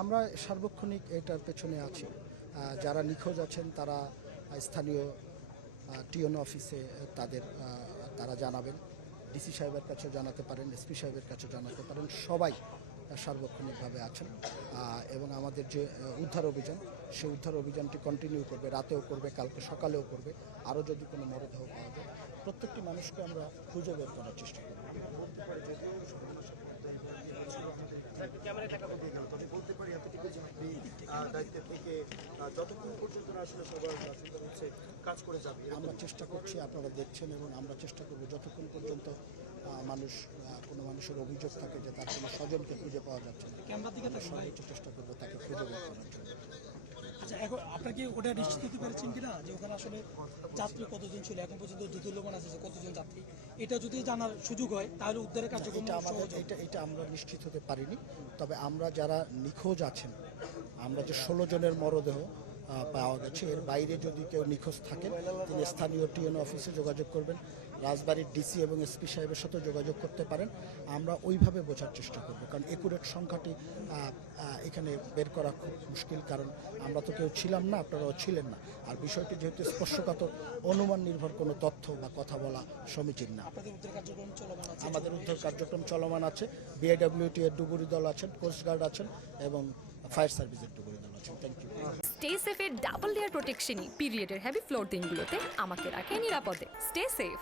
আমরা সার্বক্ষণিক এটার পেছনে আছি। যারা নিখোঁজ আছেন তারা স্থানীয় টিএনও অফিসে তারা জানাবেন, ডিসি সাহেবের কাছেও জানাতে পারেন, এসপি সাহেবের কাছেও জানাতে পারেন। সবাই সার্বক্ষণিকভাবে আছেন এবং আমাদের যে উদ্ধার অভিযান, সেই উদ্ধার অভিযানটি কন্টিনিউ করবে, রাতেও করবে, কালকে সকালেও করবে। আরও যদি কোনো মরদেহ পাওয়া যায়, প্রত্যেকটি মানুষকে আমরা খুঁজে বের করার চেষ্টা করব। আমরা চেষ্টা করছি, আপনারা দেখছেন, এবং আমরা চেষ্টা করব যতক্ষণ পর্যন্ত কোনো মানুষের অভিযোগ থাকে যে তার কোনো স্বজনকে খুঁজে পাওয়া যাচ্ছে না, আমরা সর্বোচ্চ চেষ্টা করবো তাকে খুঁজে বের করার জন্য। আচ্ছা, এখন আপনাকে ওটা নিশ্চিত দিতে পেরেছেন কিনা যে ওখানে আসলে যাত্রী কতজন ছিল, এখন পর্যন্ত দুর্লভন আছে যে কতজন যাত্রী, এটা যদি জানার সুযোগ হয় তাহলে উদ্ধারের কার্যক্রম এটা আমরা নিশ্চিত হতে পারিনি। তবে আমরা যারা নিখোঁজ আছেন, আমরা যে 16 জনের মরদেহ পাওয়া গেছে, এর বাইরে যদি কেউ নিখোঁজ থাকেন তিনি স্থানীয় টিএনও অফিসে যোগাযোগ করবেন, রাজবাড়ির ডিসি এবং এসপি সাহেবের সাথেও যোগাযোগ করতে পারেন। আমরা ওইভাবে বোঝার চেষ্টা করব, কারণ একুরেট সংখ্যাটি এখানে বের করা খুব মুশকিল, কারণ আমরা তো কেউ ছিলাম না, আপনারাও ছিলেন না। আর বিষয়টি যেহেতু স্পর্শকাতর, অনুমান নির্ভর কোনো তথ্য বা কথা বলা সমীচীন না। আমাদের উদ্ধার কার্যক্রম চলমান আছে। বিআইডব্লিউটি এর ডুবুরি দল আছেন, কোস্টগার্ড আছেন এবং ফায়ার সার্ভিসের ডুবুরি দল আছেন। Thank you. স্টে সেফের ডাবল লেয়ার প্রোটেকশনই পিরিয়ডের হেভি ফ্লোর দিনগুলোতে আমাকে রাখে নিরাপদে। Stay safe.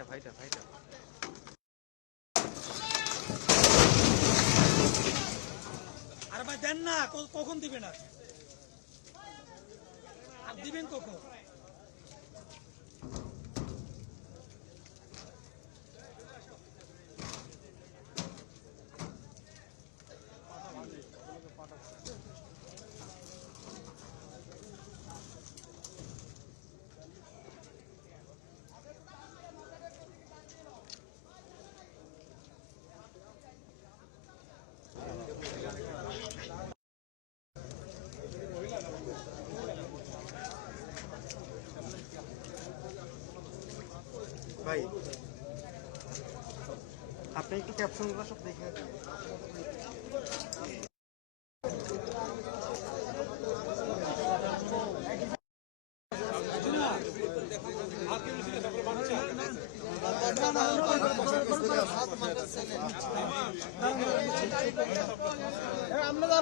ভাইটা আরে ভাই দেন না, কখন দিবেন আর দিবেন কখন? ভাই আপনি একটু ক্যাপশনগুলো সব দেখে আমরা